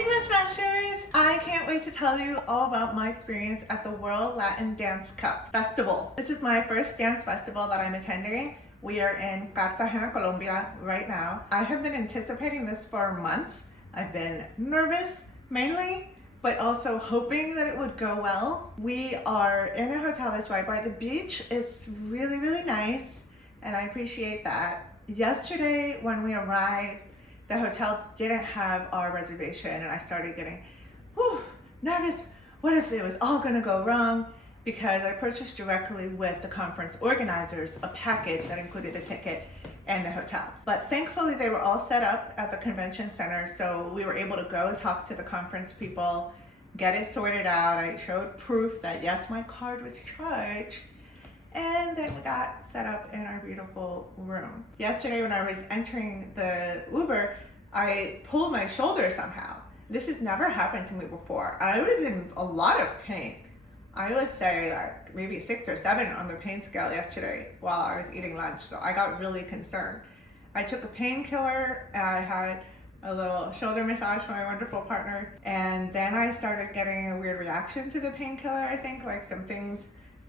English Masters! I can't wait to tell you all about my experience at the World Latin Dance Cup Festival. This is my first dance festival that I'm attending. We are in Cartagena, Colombia right now. I have been anticipating this for months. I've been nervous mainly, but also hoping that it would go well. We are in a hotel that's right by the beach. It's really, really nice, and I appreciate that. Yesterday when we arrived, the hotel didn't have our reservation, and I started getting nervous. What if it was all gonna go wrong? Because I purchased directly with the conference organizers a package that included the ticket and the hotel. But thankfully they were all set up at the convention center, so we were able to go talk to the conference people, get it sorted out. I showed proof that yes, my card was charged, and then we got set up in our beautiful room. Yesterday when I was entering the Uber, I pulled my shoulder somehow. This has never happened to me before. I was in a lot of pain. I would say like maybe 6 or 7 on the pain scale yesterday while I was eating lunch, so I got really concerned. I took a painkiller and I had a little shoulder massage from my wonderful partner, and then I started getting a weird reaction to the painkiller. I think like some things,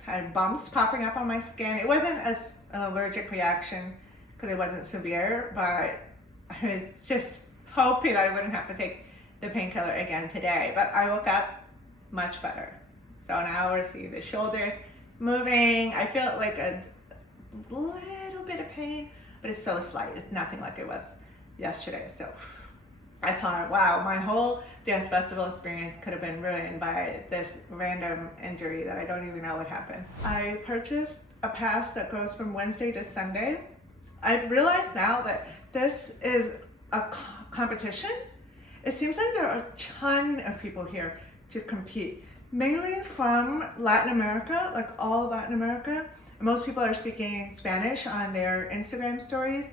kind of bumps popping up on my skin. It wasn't an allergic reaction because it wasn't severe, but I was just hoping I wouldn't have to take the painkiller again today. But I woke up much better. So now we're seeing the shoulder moving. I feel like a little bit of pain, but it's so slight. It's nothing like it was yesterday. So I thought, wow, my whole dance festival experience could have been ruined by this random injury that I don't even know what happened. I purchased a pass that goes from Wednesday to Sunday. I've realized now that this is a competition. It seems like there are a ton of people here to compete, mainly from Latin America, like all Latin America. Most people are speaking Spanish on their Instagram stories.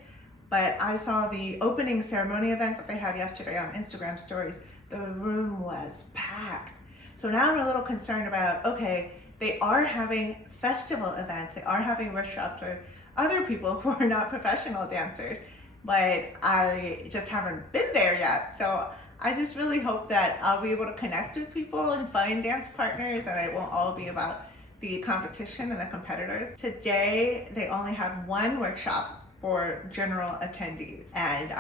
But I saw the opening ceremony event that they had yesterday on Instagram stories. The room was packed. So now I'm a little concerned about, okay, they are having festival events, they are having workshops with other people who are not professional dancers, but I just haven't been there yet. So I just really hope that I'll be able to connect with people and find dance partners, and it won't all be about the competition and the competitors. Today, they only have one workshop for general attendees, and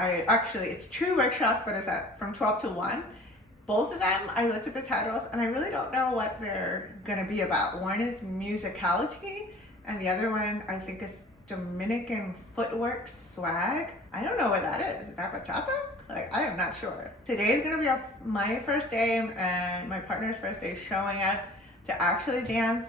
it's 2 workshops, but it's from 12 to 1. Both of them, I looked at the titles and I really don't know what they're gonna be about. One is musicality, and the other one I think is Dominican footwork swag. I don't know what that is. Is that bachata? Like, I am not sure. Today is gonna be my first day and my partner's first day showing up to actually dance,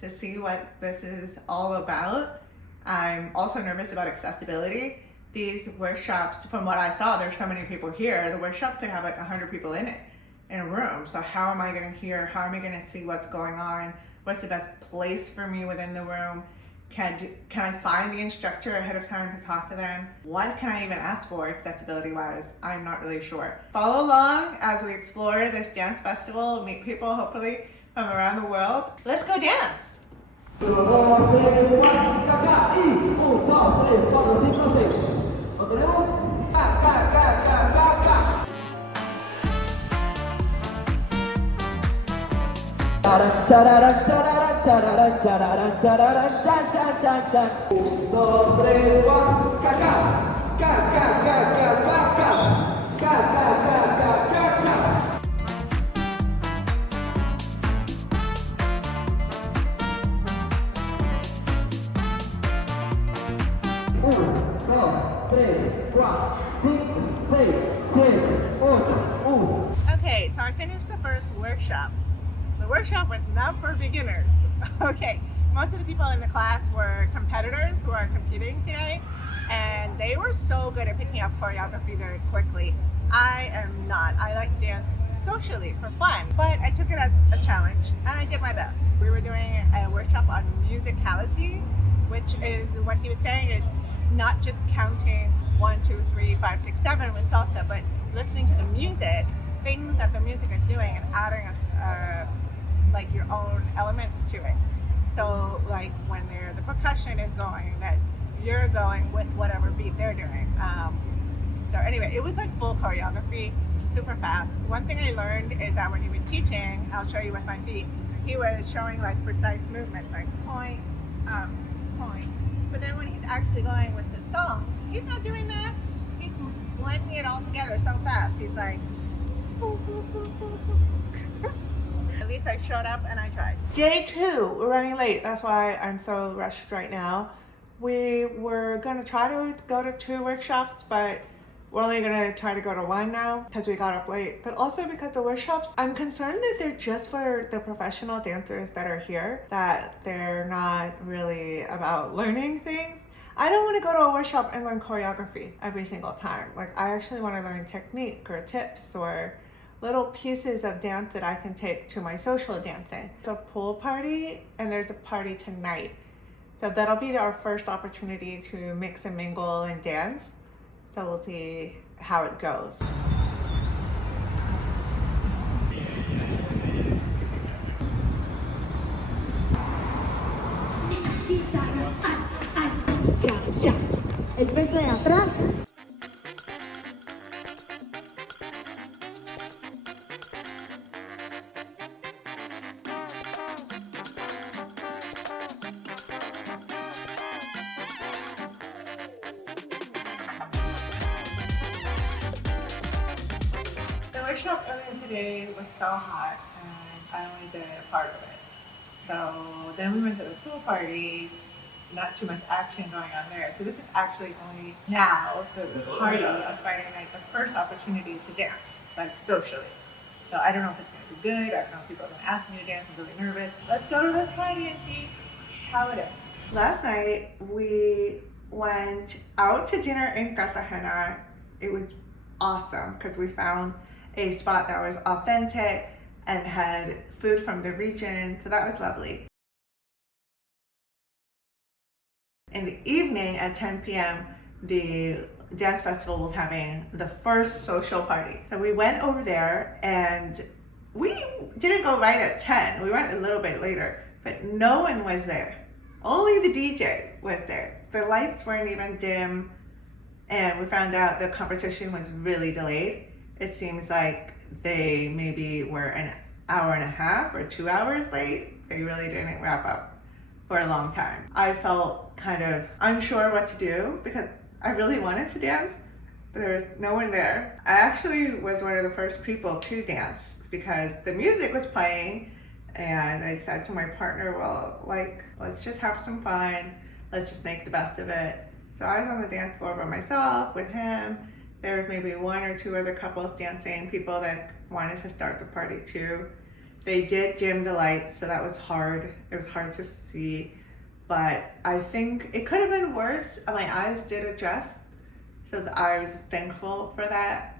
to see what this is all about. I'm also nervous about accessibility. These workshops, from what I saw, there's so many people here. The workshop could have like 100 people in it, in a room. So how am I gonna hear? How am I gonna see what's going on? What's the best place for me within the room? Can I find the instructor ahead of time to talk to them? What can I even ask for accessibility wise? I'm not really sure. Follow along as we explore this dance festival, meet people hopefully from around the world. Let's go dance. 1, 2, 3, 4, acá, y 1, 2, 3, 4, 5, 6. ¿Lo tenemos? Acá. Charara, charara, charara, charara, charara, chan, chan, chan, chan. 1, 2, 3, 4, acá. Okay, so I finished the first workshop. The workshop was not for beginners. Okay, most of the people in the class were competitors who are competing today, and they were so good at picking up choreography very quickly. I am not. I like to dance socially for fun, but I took it as a challenge and I did my best. We were doing a workshop on musicality, which is what he was saying is not just counting 1, 2, 3, 5, 6, 7 with salsa, but listening to the music, things that the music is doing, and adding like your own elements to it. So like when the percussion is going, that you're going with whatever beat they're doing. So anyway, it was like full choreography, super fast. One thing I learned is that when you've been teaching, I'll show you with my feet, he was showing like precise movements, like point, point. But then when he's actually going with the song, he's not doing that. He's blending it all together so fast. He's like, boop, boop, boop, boop, boop. At least I showed up and I tried. Day 2, we're running late. That's why I'm so rushed right now. We were gonna try to go to 2 workshops, but we're only gonna try to go to 1 now because we got up late. But also because the workshops, I'm concerned that they're just for the professional dancers that are here, that they're not really about learning things. I don't want to go to a workshop and learn choreography every single time. Like, I actually want to learn technique or tips or little pieces of dance that I can take to my social dancing. It's a pool party and there's a party tonight. So that'll be our first opportunity to mix and mingle and dance. So we'll see how it goes. El peso de atrás. The workshop earlier today was so hot and I only did a part of it. So then we went to the pool party, not too much action going on there. So this is actually only now the party of Friday night, the first opportunity to dance, like socially. So I don't know if it's gonna be good, I don't know if people are gonna ask me to dance, I'm really nervous. Let's go to this party and see how it is. Last night we went out to dinner in Cartagena. It was awesome because we found a spot that was authentic and had food from the region, so that was lovely. In the evening at 10 p.m., the dance festival was having the first social party. So we went over there and we didn't go right at 10, we went a little bit later, but no one was there. Only the DJ was there. The lights weren't even dim, and we found out the competition was really delayed. It seems like they maybe were an hour and a half or 2 hours late. They really didn't wrap up for a long time. I felt kind of unsure what to do because I really wanted to dance, but there was no one there. I actually was one of the first people to dance because the music was playing, and I said to my partner, well, like, let's just have some fun. Let's just make the best of it. So I was on the dance floor by myself with him. There was maybe 1 or 2 other couples dancing, people that wanted to start the party too. They did dim the lights, so that was hard. It was hard to see, but I think it could have been worse. My eyes did adjust, so I was thankful for that.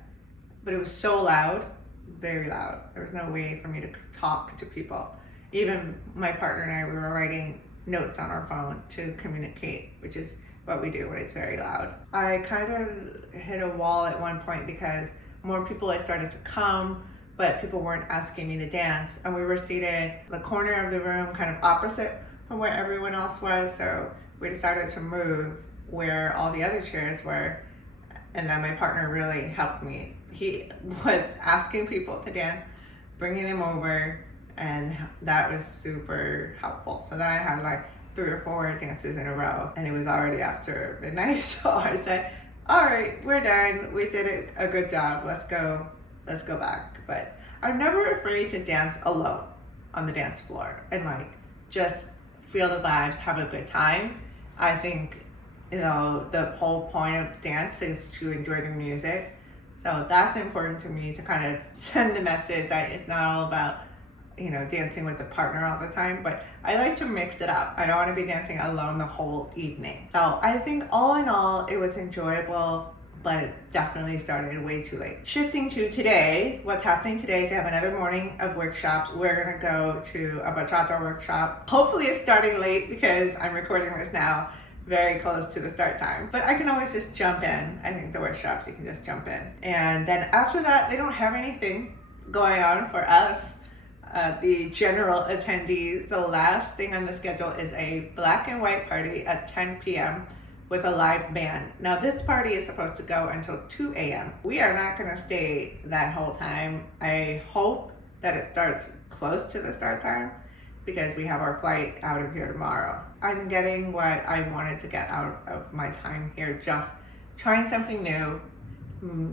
But it was so loud, very loud. There was no way for me to talk to people. Even my partner and I, we were writing notes on our phone to communicate, which is what we do when it's very loud. I kind of hit a wall at one point because more people had started to come, but people weren't asking me to dance. And we were seated in the corner of the room, kind of opposite from where everyone else was. So we decided to move where all the other chairs were. And then my partner really helped me. He was asking people to dance, bringing them over, and that was super helpful. So then I had like 3 or 4 dances in a row, and it was already after midnight. So I said, all right, we're done. We did it a good job. Let's go back. But I'm never afraid to dance alone on the dance floor and like just feel the vibes, have a good time. I think, you know, the whole point of dance is to enjoy the music. So that's important to me, to kind of send the message that it's not all about, you know, dancing with a partner all the time, but I like to mix it up. I don't want to be dancing alone the whole evening. So I think all in all, it was enjoyable, but it definitely started way too late. Shifting to today, what's happening today is I have another morning of workshops. We're gonna go to a Bachata workshop. Hopefully it's starting late because I'm recording this now very close to the start time, but I can always just jump in. I think the workshops, you can just jump in. And then after that, they don't have anything going on for us. The general attendees, the last thing on the schedule is a black and white party at 10 p.m. with a live band. Now this party is supposed to go until 2 a.m. We are not gonna stay that whole time. I hope that it starts close to the start time because we have our flight out of here tomorrow. I'm getting what I wanted to get out of my time here, just trying something new,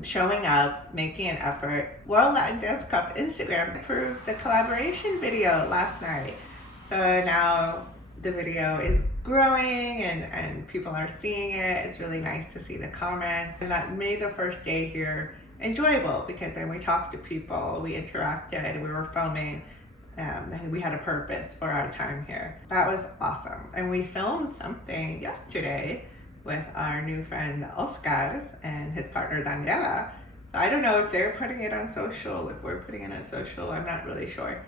showing up, making an effort. World Latin Dance Cup Instagram approved the collaboration video last night. So now the video is growing and people are seeing it. It's really nice to see the comments, and that made the first day here enjoyable because then we talked to people, we interacted, we were filming, and we had a purpose for our time here. That was awesome. And we filmed something yesterday with our new friend Oscar and his partner Daniela. I don't know if they're putting it on social, if we're putting it on social, I'm not really sure.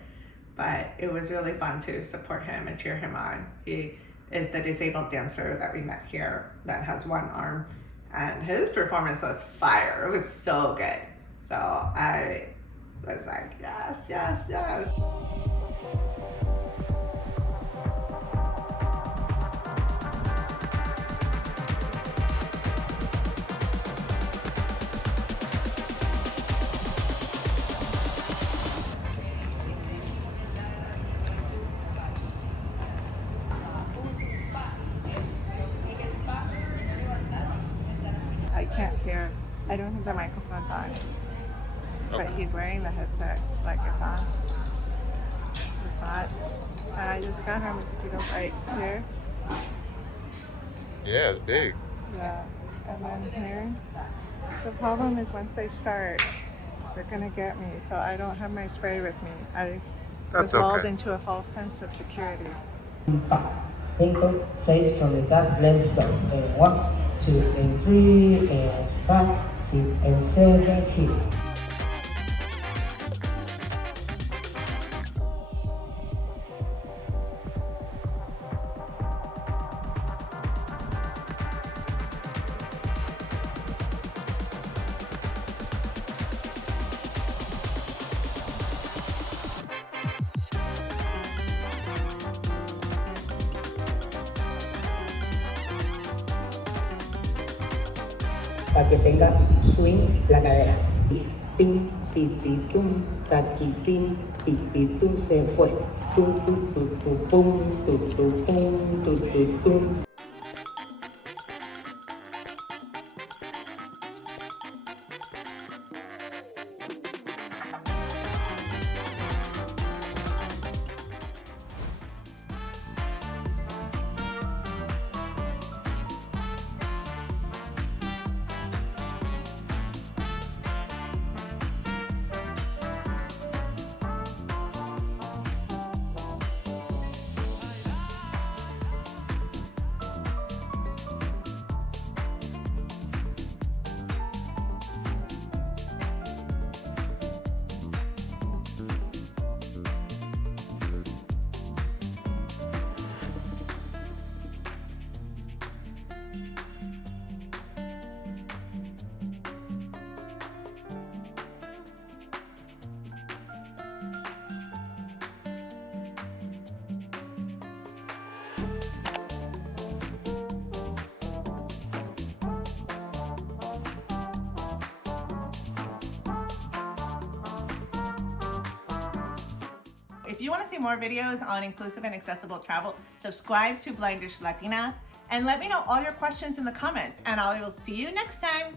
But it was really fun to support him and cheer him on. He is the disabled dancer that we met here that has one arm, and his performance was fire. It was so good. So I was like, yes, yes, yes. I can't hear. I don't think the microphone's on. But he's wearing the headset like it's on. It's not. And I just got her mosquito bite here. Yeah, it's big. Yeah. And then here. The problem is once they start, they're gonna get me. So I don't have my spray with me. I was lulled into a false sense of security. 5, 6 from the top, let's go. And 1, 2, and 3, and 5, 6, and 7, hit. Para que tenga swing la cadera. Pim, pi, pi, tum, taqui, pim, pi, pi, tum, se fue. Tum, tum, tum, tum, tum, tum, tum, tum, tum, tum, tum. If you want to see more videos on inclusive and accessible travel, subscribe to BlindishLatina and let me know all your questions in the comments, and I will see you next time.